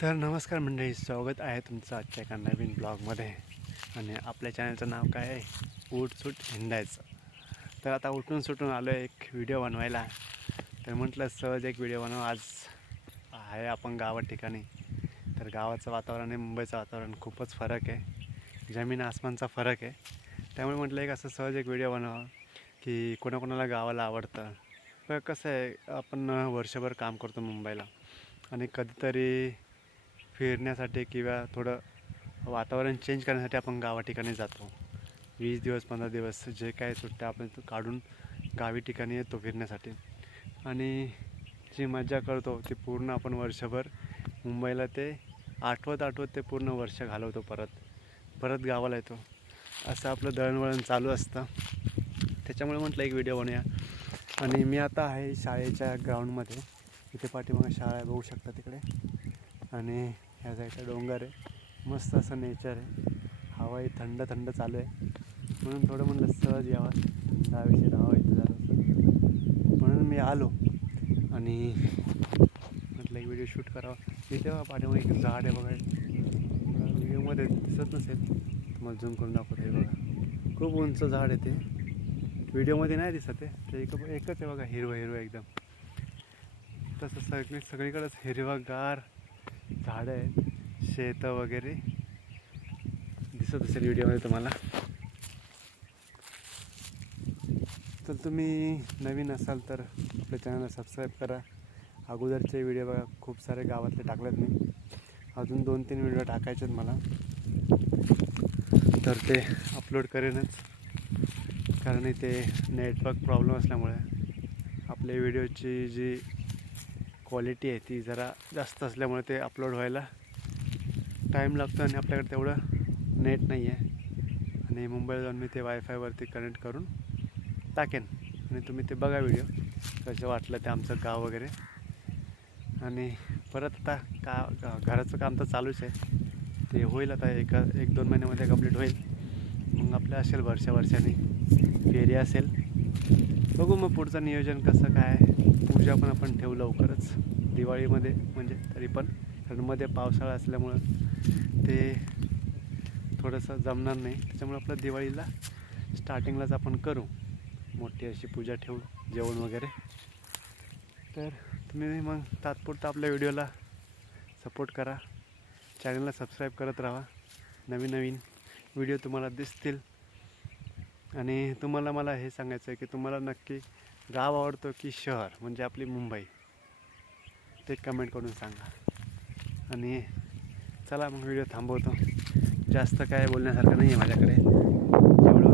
तर नमस्कार मंडळी, स्वागत आहे तुमचं आजच्या एका नवीन ब्लॉगमध्ये. आणि आपल्या चॅनलचं नाव काय आहे? उठसूट हिंडायचं. तर आता उठून सुटून आलो आहे एक व्हिडिओ बनवायला. तर म्हटलं सहज एक व्हिडिओ बनव. आज आहे आपण गावा ठिकाणी. तर गावाचं वातावरण आणि मुंबईचं वातावरण खूपच फरक आहे, जमीन आसमानचा फरक आहे. त्यामुळे म्हटलं एक असं सहज एक व्हिडिओ बनवा की कोणाकोणाला गावाला आवडतं. तर कसं आहे, आपण वर्षभर काम करतो मुंबईला आणि कधीतरी फिरण्यासाठी किंवा थोडं वातावरण चेंज करण्यासाठी आपण गावा ठिकाणी जातो. 20 दिवस 15 दिवस जे काय सुट्ट्या आपण काढून गावी ठिकाणी येतो फिरण्यासाठी. आणि जी मजा करतो ती पूर्ण आपण वर्षभर मुंबईला ते आठवत आठवत ते पूर्ण वर्ष घालवतो. परत गावाला येतो. असं आपलं दळणवळण चालू असतं. त्याच्यामुळे म्हटलं एक व्हिडिओ बनवूया. आणि मी आता आहे शाळेच्या ग्राउंडमध्ये. इथे पाठीमागे शाळा आहे, बघू शकता तिकडे. आणि ह्या साईडला डोंगर आहे, मस्त असं नेचर आहे. हवाही थंड थंड चालू आहे. म्हणून थोडं म्हणलं सहज यावं, थंड हवेशीर हवा इथं झालं म्हणून मी आलो. आणि म्हटलं एक व्हिडिओ शूट करावा. इथे बघा पाठीमागे एक झाड आहे बघा. व्हिडिओमध्ये दिसत नसेल, तुम्हाला झूम करून दाखवतो. हे बघा, खूप उंच झाड आहे ते. व्हिडिओमध्ये नाही दिसत आहे ते. एकच आहे बघा, हिरवं हिरवं एकदम. तसं सगळीकडेच हिरवंगार झाडं आहेत, शेतं वगैरे दिसत असेल व्हिडिओमध्ये तुम्हाला. तर तुम्ही नवीन असाल तर आपल्या चॅनलला सबस्क्राईब करा. अगोदरचे व्हिडिओ बघा, खूप सारे गावातले टाकलेत मी. अजून 2-3 व्हिडिओ टाकायचे आहेत मला. तर ते अपलोड करेनच, कारण इथे नेटवर्क प्रॉब्लेम असल्यामुळे आपल्या व्हिडिओची जी क्वालिटी आहे ती जरा जास्त असल्यामुळे ते अपलोड व्हायला टाईम लागतो. आणि आपल्याकडे तेवढं नेट नाही आहे. आणि मुंबईला जाऊन मी ते वायफायवरती कनेक्ट करून टाकेन. आणि तुम्ही ते बघा व्हिडिओ, कसं वाटलं ते आमचं गाव वगैरे. आणि परत आता घराचं काम तर चालूच आहे. ते होईल आता 1-2 महिन्यामध्ये कंप्लीट होईल. मग आपल्या असेल वर्षांनी फेरी असेल. बघू मग पुढचं नियोजन कसं काय. पूजा पण आपण ठेवू लवकरच दिवाळीमध्ये, म्हणजे तरी पण, कारण मध्ये पावसाळा असल्यामुळं ते थोडंसं जमणार नाही. त्याच्यामुळे आपलं दिवाळीला स्टार्टिंगलाच आपण करू, मोठी अशी पूजा ठेवू, जेवण वगैरे. तर तुम्ही मग तात्पुरता आपल्या व्हिडिओला सपोर्ट करा, चॅनलला सबस्क्राईब करत राहा. नवीन व्हिडिओ तुम्हाला दिसतील. आणि तुम्हाला मला हे सांगायचं आहे की तुम्हाला नक्की गाव आवडतो की शहर, म्हणजे आपली मुंबई, ते कमेंट करून सांगा. आणि चला मग व्हिडिओ थांबवतो. जास्त काय बोलण्यासारखं नाही आहे माझ्याकडे. जेवढं